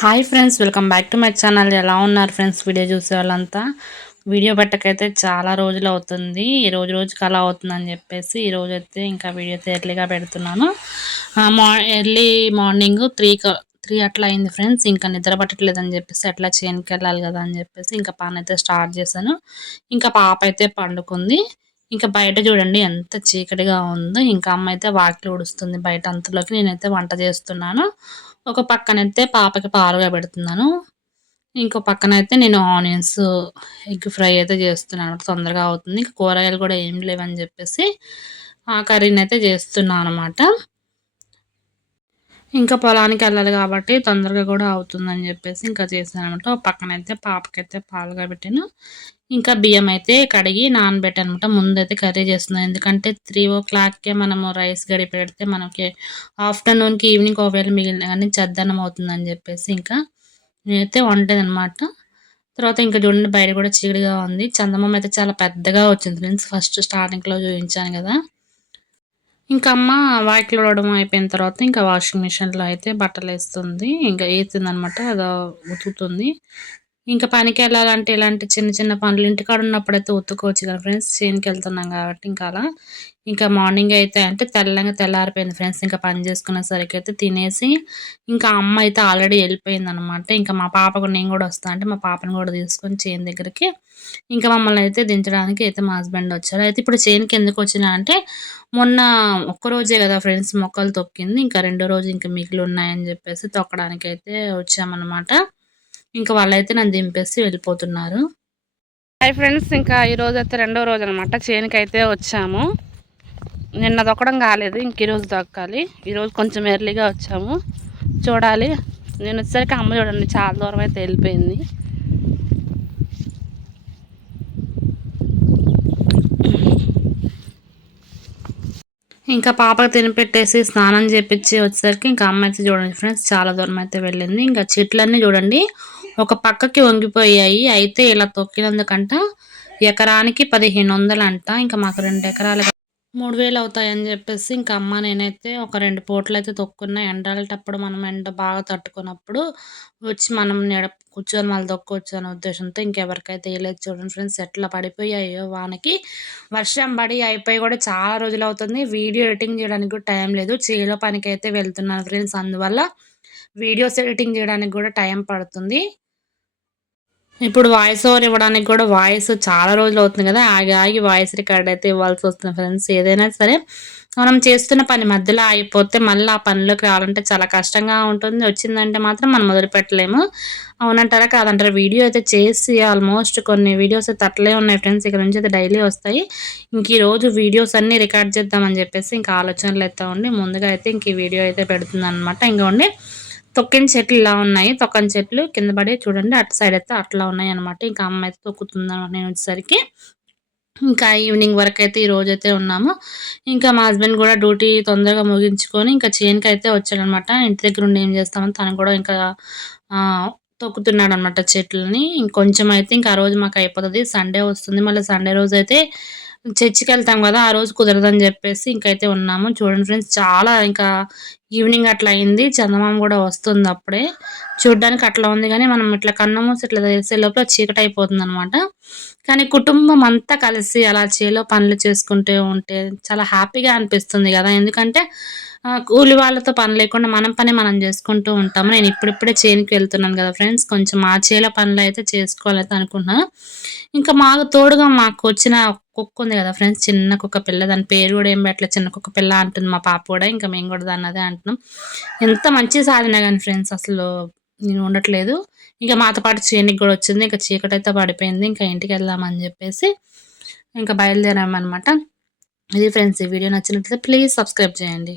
Hi friends welcome back to my channel ఎలా ఉన్నారు friends video చూసే వాళ్ళంతా? వీడియో పెట్టకైతే చాలా రోజులు అవుతుంది. ఈ రోజు రోజుకి అలా అవుతుందని చెప్పేసి ఈ రోజు అయితే ఇంకా వీడియో అయితే ఎర్లీగా పెడుతున్నాను. మా ఎర్లీ మార్నింగ్ త్రీ త్రీ అట్లా అయింది ఫ్రెండ్స్ ఇంకా నిద్ర పట్టట్లేదని చెప్పేసి అట్లా చేనుకి వెళ్ళాలి కదా అని చెప్పేసి ఇంకా పని అయితే స్టార్ట్ చేశాను. ఇంకా పాప అయితే పండుకుంది. ఇంకా బయట చూడండి ఎంత చీకటిగా ఉందో. ఇంకా అమ్మ అయితే వాకిలి ఉడుస్తుంది బయట అంతలోకి. నేనైతే వంట చేస్తున్నాను. ఒక పక్కనైతే పాపకి పాలుగా పెడుతున్నాను ఇంకో పక్కన అయితే నేను ఆనియన్స్ ఎగ్ ఫ్రై అయితే చేస్తున్నాను తొందరగా అవుతుంది. ఇంకా కూరగాయలు కూడా ఏం లేవని చెప్పేసి ఆ కర్రీని అయితే చేస్తున్నాను అనమాట. ఇంకా పొలానికి వెళ్ళాలి కాబట్టి తొందరగా కూడా అవుతుందని చెప్పేసి ఇంకా చేశాను అనమాట పక్కనైతే పాపకైతే పాలుగా పెట్టాను ఇంకా బియ్యం అయితే కడిగి నానబెట్టాను అనమాట ముందైతే కర్రీ చేస్తున్నాను. ఎందుకంటే త్రీ ఓ క్లాక్కే మనము రైస్ గడి పెడితే మనకి ఆఫ్టర్నూన్కి ఈవినింగ్ ఒకవేళ మిగిలిన కానీ చద్దనం అవుతుందని చెప్పేసి ఇంకా నేనైతే వండేది అనమాట తర్వాత ఇంకా చూడండి బయట కూడా చీకటిగా ఉంది. చందమామ అయితే చాలా పెద్దగా వచ్చింది. ఫ్రెండ్స్ ఫస్ట్ స్టార్టింగ్లో చూపించాను కదా. ఇంకా అమ్మ వాకిలు ఉండడం అయిపోయిన తర్వాత ఇంకా వాషింగ్ మిషన్లో అయితే బట్టలు వేస్తుంది ఇంకా వేసిందనమాట అదో ఉతుకుతుంది. ఇంకా పనికి వెళ్ళాలంటే ఇలాంటి చిన్న చిన్న పనులు ఇంటికాడ ఉన్నప్పుడైతే ఉత్తుకోవచ్చు కదా ఫ్రెండ్స్ చేనుకి వెళ్తున్నాం కాబట్టి ఇంకా అలా. ఇంకా మార్నింగ్ అయితే అంటే తెల్లంగా తెల్లారిపోయింది ఫ్రెండ్స్ ఇంకా పని చేసుకునేసరికి అయితే తినేసి ఇంకా అమ్మ అయితే ఆల్రెడీ వెళ్ళిపోయింది అనమాట ఇంకా మా పాపకు నేను కూడా వస్తాను అంటే మా పాపను కూడా తీసుకొని చేను దగ్గరికి ఇంకా మమ్మల్ని అయితే దించడానికి అయితే మా హస్బెండ్ వచ్చారు. అయితే ఇప్పుడు చేనుకి ఎందుకు వచ్చినా అంటే మొన్న ఒక్కరోజే కదా ఫ్రెండ్స్ మొక్కలు తొక్కింది. ఇంకా రెండో రోజు ఇంకా మిగిలి ఉన్నాయని చెప్పేసి తొక్కడానికి అయితే వచ్చామన్నమాట. ఇంకా వాళ్ళైతే నన్ను దింపేసి వెళ్ళిపోతున్నారు. హాయ్ ఫ్రెండ్స్ ఇంకా ఈరోజు అయితే రెండో రోజు అనమాట చేనుకి అయితే వచ్చాము. నిన్న దొక్కడం కాలేదు ఇంక ఈరోజు దొక్కాలి. ఈరోజు కొంచెం ఎర్లీగా వచ్చాము. చూడాలి. నేను వచ్చేసరికి అమ్మ చూడండి చాలా దూరం అయితే వెళ్ళిపోయింది. ఇంకా పాపకు తినిపెట్టేసి స్నానం చేపించి వచ్చేసరికి ఇంకా అమ్మ అయితే చూడండి ఫ్రెండ్స్ చాలా దూరం అయితే వెళ్ళింది. ఇంకా చెట్లన్నీ చూడండి. ఒక పక్కకి వంగిపోయాయి. అయితే ఇలా తొక్కినందుకంట. ఎకరానికి పదిహేను వందలు అంట ఇంకా మాకు రెండు ఎకరాలు మూడు వేలు అవుతాయని చెప్పేసి ఇంకా అమ్మ నేనైతే ఒక రెండు పూటలు అయితే తొక్కున్నా. ఎండాలేటప్పుడు మనం ఎండ బాగా తట్టుకున్నప్పుడు వచ్చి మనం నీడ కూర్చొని మళ్ళీ తొక్కొచ్చు అనే ఉద్దేశంతో ఇంకెవరికైతే వేయలేదు చూడండి ఫ్రెండ్స్ ఎట్లా పడిపోయాయో వానకి. వర్షం పడి అయిపోయి కూడా చాలా రోజులు అవుతుంది. వీడియో ఎడిటింగ్ చేయడానికి కూడా టైం లేదు. చేలో పనికి అయితే వెళ్తున్నాను ఫ్రెండ్స్. అందువల్ల వీడియోస్ ఎడిటింగ్ చేయడానికి కూడా టైం పడుతుంది. ఇప్పుడు వాయిస్ ఓవర్ ఇవ్వడానికి కూడా వాయిస్ చాలా రోజులు అవుతుంది కదా? ఆగి ఆగి వాయిస్ రికార్డ్ అయితే ఇవ్వాల్సి వస్తుంది ఫ్రెండ్స్ ఏదైనా సరే మనం చేస్తున్న పని మధ్యలో అయిపోతే మళ్ళీ ఆ పనిలోకి రావాలంటే చాలా కష్టంగా ఉంటుంది. వచ్చిందంటే మాత్రం మనం మొదలు పెట్టలేము. అవునంటారా? కాదంటారా? వీడియో అయితే చేసి ఆల్మోస్ట్ కొన్ని వీడియోస్ అయితే అట్లే ఉన్నాయి ఫ్రెండ్స్ ఇక్కడ నుంచి అయితే డైలీ వస్తాయి. ఇంక ఈరోజు వీడియోస్ అన్నీ రికార్డ్ చేద్దామని చెప్పేసి ఇంకా ఆలోచనలు అయితే ఉండి ముందుగా అయితే ఇంక ఈ వీడియో అయితే పెడుతుంది అనమాట ఇంకా ఉండి తొక్కిన చెట్లు ఇలా ఉన్నాయి. తొక్కని చెట్లు కింద పడి చూడండి అటు సైడ్ అయితే అట్లా ఉన్నాయి అనమాట ఇంకా అమ్మ అయితే తొక్కుతుంది నేను వచ్చేసరికి. ఇంకా ఈవినింగ్ వరకు అయితే ఈ రోజు అయితే ఉన్నాము. ఇంకా మా హస్బెండ్ కూడా డ్యూటీ తొందరగా ముగించుకొని ఇంకా చేనుకి అయితే వచ్చాడనమాట ఇంటి దగ్గర ఉండి ఏం చేస్తామని తను కూడా ఇంకా తొక్కుతున్నాడు అనమాట చెట్లని. ఇంకొంచెం అయితే ఇంకా ఆ రోజు మాకు అయిపోతుంది. సండే వస్తుంది. మళ్ళీ సండే రోజు అయితే చర్చికి వెళ్తాం కదా ఆ రోజు కుదరదని చెప్పేసి ఇంకైతే ఉన్నాము. చూడండి ఫ్రెండ్స్ చాలా ఇంకా ఈవినింగ్ అట్లా అయింది. చందమామ కూడా వస్తుంది అప్పుడే. చూడడానికి అట్లా ఉంది కానీ మనం ఇట్లా కన్నము ఇట్లా తెలిసే లోపల చీకటి అయిపోతుంది అనమాట కానీ కుటుంబం అంతా కలిసి అలా చేలో పనులు చేసుకుంటూ ఉంటే చాలా హ్యాపీగా అనిపిస్తుంది కదా. ఎందుకంటే కూలి వాళ్ళతో పని లేకుండా మనం పని మనం చేసుకుంటూ ఉంటాము. నేను ఇప్పుడిప్పుడే చేనికి వెళ్తున్నాను కదా ఫ్రెండ్స్ కొంచెం మా చేలో పనులు అయితే చేసుకోవాలైతే అనుకున్నాను ఇంకా మాకు తోడుగా మాకు వచ్చిన కుక్క ఉంది కదా ఫ్రెండ్స్ చిన్న కుక్క పిల్ల దాని పేరు కూడా ఏం పెట్టలేదు. చిన్న కుక్క పిల్ల అంటుంది మా పాప కూడా ఇంకా మేము కూడా దాన్ని అదే అంటున్నాం. ఎంత మంచి సాధన కానీ ఫ్రెండ్స్ అసలు నేను ఉండట్లేదు. ఇంకా మాతో పాటు చేనికి కూడా వచ్చింది ఇంకా చీకటి అయితే పడిపోయింది. ఇంకా ఇంటికి వెళ్దామని చెప్పేసి ఇంకా బయలుదేరామన్నమాట. ఇది ఫ్రెండ్స్ ఈ వీడియో నచ్చినట్లయితే ప్లీజ్ సబ్స్క్రైబ్ చేయండి.